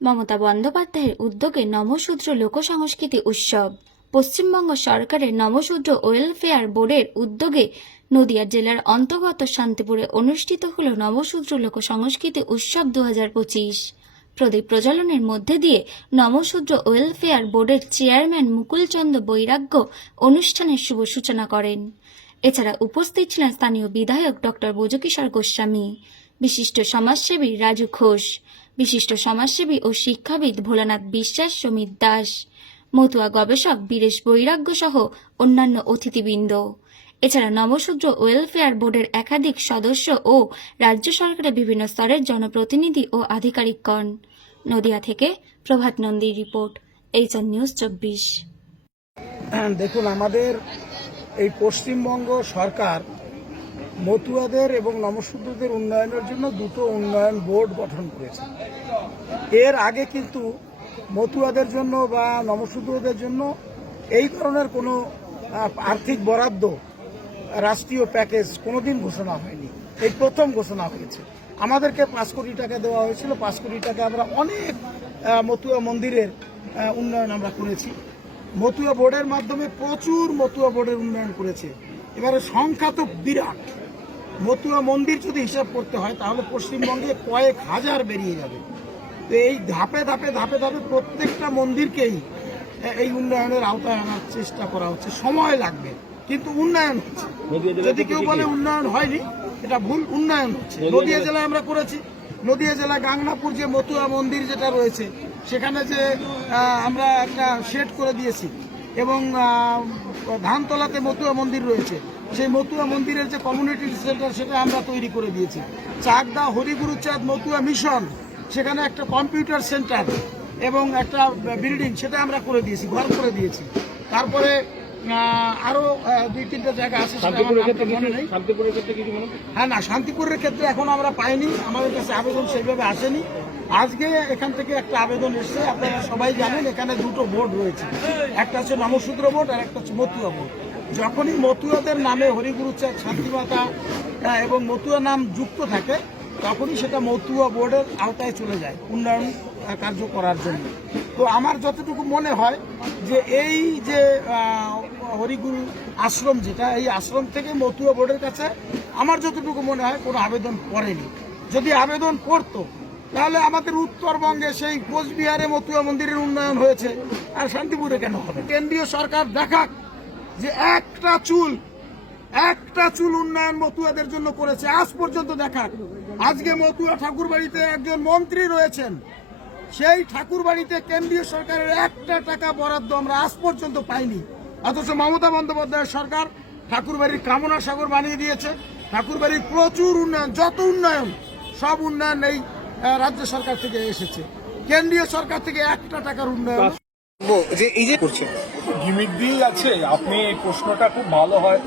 মমতা বন্দ্যোপাধ্যায়ের উদ্যোগে নমশূদ্র লোকসংস্কৃতি উৎসব। পশ্চিমবঙ্গ সরকারের নমশূদ্র ওয়েলফেয়ার বোর্ডের উদ্যোগে নদিয়া জেলার অন্তর্গত শান্তিপুরে অনুষ্ঠিত হল নবশূদ্র লোকসংস্কৃতি উৎসব দু হাজার পঁচিশ। প্রদীপ প্রজ্বলনের মধ্যে দিয়ে নবশূদ্র ওয়েলফেয়ার বোর্ডের চেয়ারম্যান মুকুলচন্দ্র বৈরাগ্য অনুষ্ঠানের শুভ সূচনা করেন। এছাড়া উপস্থিত ছিলেন স্থানীয় বিধায়ক ডক্টর ব্রজকিশোর গোস্বামী, বিশিষ্ট সমাজসেবী রাজু ঘোষ, বিশিষ্ট সমাজসেবী ও শিক্ষাবিদ ভোলানাথ বিশ্বাস, সমিত দাস, মতুয়া গবেষক বীরেশ বৈরাগ্য সহ অন্যান্য অতিথিবৃন্দ। এছাড়া নবশূদ্র ওয়েলফেয়ার বোর্ডের একাধিক সদস্য ও রাজ্য সরকারের বিভিন্ন স্তরের জনপ্রতিনিধি ও আধিকারিকগণ। নদিয়া থেকে প্রভাত নন্দীর রিপোর্ট, এইচএন নিউজ চব্বিশ। দেখুন, আমাদের এই পশ্চিমবঙ্গ সরকার মতুয়াদের এবং নমশূদ্রদের উন্নয়নের জন্য দুটো উন্নয়ন বোর্ড গঠন করেছে। এর আগে কিন্তু মতুয়াদের জন্য বা নমশূদ্রদের জন্য এই ধরনের কোনো আর্থিক বরাদ্দ, রাষ্ট্রীয় প্যাকেজ কোনোদিন ঘোষণা হয়নি। এই প্রথম ঘোষণা হয়েছে। আমাদেরকে পাঁচ কোটি টাকা দেওয়া হয়েছিল। পাঁচ কোটি টাকা আমরা অনেক মতুয়া মন্দিরের উন্নয়ন আমরা করেছি। মতুয়া বোর্ডের মাধ্যমে প্রচুর মতুয়া বোর্ডের উন্নয়ন করেছে। এবারে সংখ্যা তো বিরাট। মতুয়া মন্দির যদি হিসাব করতে হয় তাহলে পশ্চিমবঙ্গে কয়েক হাজার বেরিয়ে যাবে। তো এই ধাপে ধাপে ধাপে ধাপে প্রত্যেকটা মন্দিরকেই এই উন্নয়নের আওতায় আনার চেষ্টা করা হচ্ছে। সময় লাগবে কিন্তু উন্নয়ন হচ্ছে। যদি কেউ বলে উন্নয়ন হয়নি এটা ভুল উন্নয়ন হচ্ছে। নদিয়া জেলায় আমরা করেছি নদিয়া জেলা গাংনাপুর যে মতুয়া মন্দির যেটা রয়েছে, সেখানে যে আমরা একটা শেড করে দিয়েছি এবং ধানতলাতে মতুয়া মন্দির রয়েছে। সেই মতুয়া মন্দিরের যে কমিউনিটি সেন্টার সেটা আমরা তৈরি করে দিয়েছি। চাকদা হরিগুরুচাঁদ মতুয়া মিশন সেখানে একটা কম্পিউটার সেন্টার এবং একটা বিল্ডিং সেটা আমরা করে দিয়েছি, ঘর করে দিয়েছি। তারপরে আহ, আরও আহ, দুই তিনটা জায়গা আছে হ্যাঁ না শান্তিপুরের ক্ষেত্রে এখন আমরা পাইনি। আমাদের কাছে আবেদন সেইভাবে আসেনি। আজকে এখান থেকে একটা আবেদন এসেছে আপনারা সবাই জানেন এখানে দুটো বোর্ড রয়েছে। একটা হচ্ছে নমশূদ্র বোর্ড আর একটা হচ্ছে মতুয়া বোর্ড। যখনই মতুয়াদের নামে হরিগুরুচাঁদ শান্তিমাতা এবং মতুয়া নাম যুক্ত থাকে তখনই সেটা মতুয়া বোর্ডের আওতায় চলে যায় উন্নয়ন কার্য করার জন্য। তো আমার যতটুকু মনে হয় যে এই যে হরিগুরু আশ্রম যেটা, এই আশ্রম থেকে মতুয়া বোর্ডের কাছে আমার যতটুকু মনে হয় কোনো আবেদন করেনি যদি আবেদন করতো তাহলে আমাদের উত্তরবঙ্গে সেই কোচবিহারে মতুয়া মন্দিরের উন্নয়ন হয়েছে আর শান্তিপুরে কেন হবে? কেন্দ্রীয় সরকার দেখাক যে একটা চুল একটা চুল উন্নয়ন মতুয়াদের জন্য করেছে। আজ পর্যন্ত দেখাক। আজকে মতুয়া ঠাকুর বাড়িতে একজন মন্ত্রী রয়েছেন। সেই ঠাকুর বাড়িতে কেন্দ্রীয় সরকারের একটা টাকা বরাদ্দ আমরা আজ পর্যন্ত পাইনি। অথচ মমতা বন্দ্যোপাধ্যায়ের সরকার ঠাকুর বাড়ির কামনা সাগর বানিয়ে দিয়েছে। ঠাকুর বাড়ির প্রচুর উন্নয়ন যত উন্নয়ন সব উন্নয়ন এই রাজ্য সরকার থেকে এসেছে। কেন্দ্রীয় সরকার থেকে একটা টাকার উন্নয়ন। যে এই যে করছে। গিমিক দিয়েই আছে। আপনি এই প্রশ্নটা খুব ভালো হয়।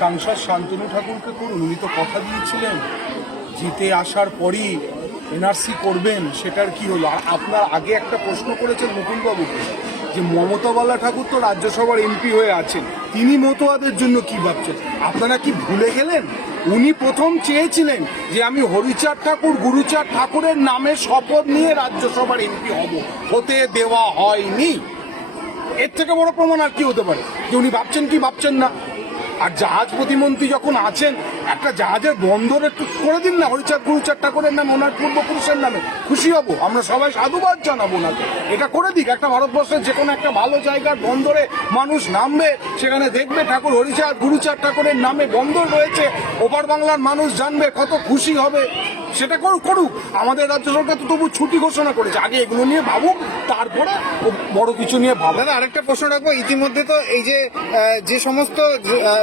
সাংসদ শান্তনু ঠাকুরকে করুন। উনি তো কথা দিয়েছিলেন। জিতে আসার পরই এনআরসি করবেন, সেটার কি হলো? আর আপনার আগে একটা প্রশ্ন করেছেন মুকুলবাবুকে যে মমতা বালা ঠাকুর তো রাজ্যসভার এমপি হয়ে আছেন, তিনি মতোয়াদের জন্য কি ভাবছেন? আপনারা কি ভুলে গেলেন? উনি প্রথম চেয়েছিলেন যে আমি হরিচাঁদ ঠাকুর, গুরুচাঁদ ঠাকুরের নামে শপথ নিয়ে রাজ্যসভার এমপি হব। হতে দেওয়া হয়নি। এর থেকে বড় প্রমাণ আর কি হতে পারে? যে উনি ভাবছেন কি ভাবছেন না? আর জাহাজ প্রতিমন্ত্রী যখন আছেন, একটা জাহাজের বন্দর একটু করে দিন না হরিচার গুরুচার ঠাকুরের নামে, ওনার পূর্বপুরুষের নামে। খুশি হব, আমরা সবাই সাধুবাদ জানাব ওনাকে। এটা করে দিক, একটা ভারতবর্ষের যে কোনো একটা ভালো জায়গার বন্দরে মানুষ নামবে, সেখানে দেখবে ঠাকুর হরিচার গুরুচার ঠাকুরের নামে বন্দর রয়েছে, ওপার বাংলার মানুষ জানবে কত খুশি হবে। সেটা করুক করুক। আমাদের রাজ্য সরকার তো তবু ছুটি ঘোষণা করেছে। আগে এগুলো নিয়ে ভাবুক তারপরে বড় কিছু নিয়ে ভাববে দাদা আরেকটা প্রশ্ন রাখব। ইতিমধ্যে তো এই যে যে সমস্ত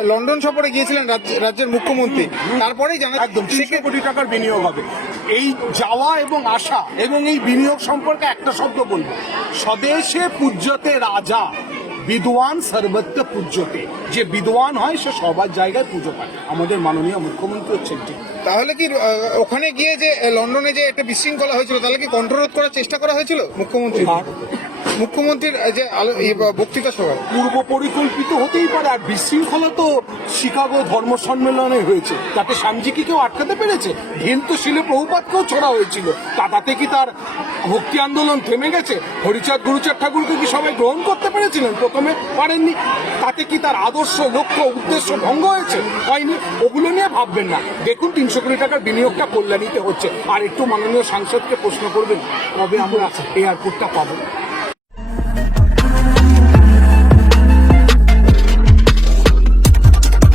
লন্ডন সফরে গিয়েছিলেন রাজ্য- রাজ্যের মুখ্যমন্ত্রী তারপরেই জানা একদম তিনশো কোটি টাকার বিনিয়োগ হবে। এই যাওয়া এবং আসা এবং এই বিনিয়োগ সম্পর্কে একটা শব্দ বলব। স্বদেশে পূজ্যতে রাজা বিদ্বান সর্বত্র পূজ্যতে। যে বিদ্বান হয় সে সবার জায়গায় পুজো পায়। আমাদের মাননীয় মুখ্যমন্ত্রী হচ্ছেন ঠিক তাহলে কি ওখানে গিয়ে যে লন্ডনে যে একটা বিশৃঙ্খলা হয়েছিল তাহলে কি কন্ট্রোল করার চেষ্টা করা হয়েছিল মুখ্যমন্ত্রী মুখ্যমন্ত্রীর যে বক্তৃতা সভায় পূর্ব পরিকল্পিত হতেই পারে আর বিশৃঙ্খলা তো শিকাগো ধর্ম সম্মেলনে হয়েছে। তাতে স্বামীজিকে কেউ আটকাতে পেরেছে? ভিল তো শিলে প্রভুপাতকেও ছোড়া হয়েছিল। তা তাতে কি তার ভক্তি আন্দোলন থেমে গেছে? হরিচাঁদ গুরুচাঁদ ঠাকুরকে কি সবাই গ্রহণ করতে পেরেছিলেন? প্রথমে পারেননি। তাতে কি তার আদর্শ লক্ষ্য উদ্দেশ্য ভঙ্গ হয়েছে? হয়নি। ওগুলো নিয়ে ভাববেন না। দেখুন তিনশো কোটি টাকার বিনিয়োগটা কল্যাণীতে হচ্ছে। আর একটু মাননীয় সাংসদকে প্রশ্ন করবেন কবে আমরা এয়ারপোর্টটা পাবো?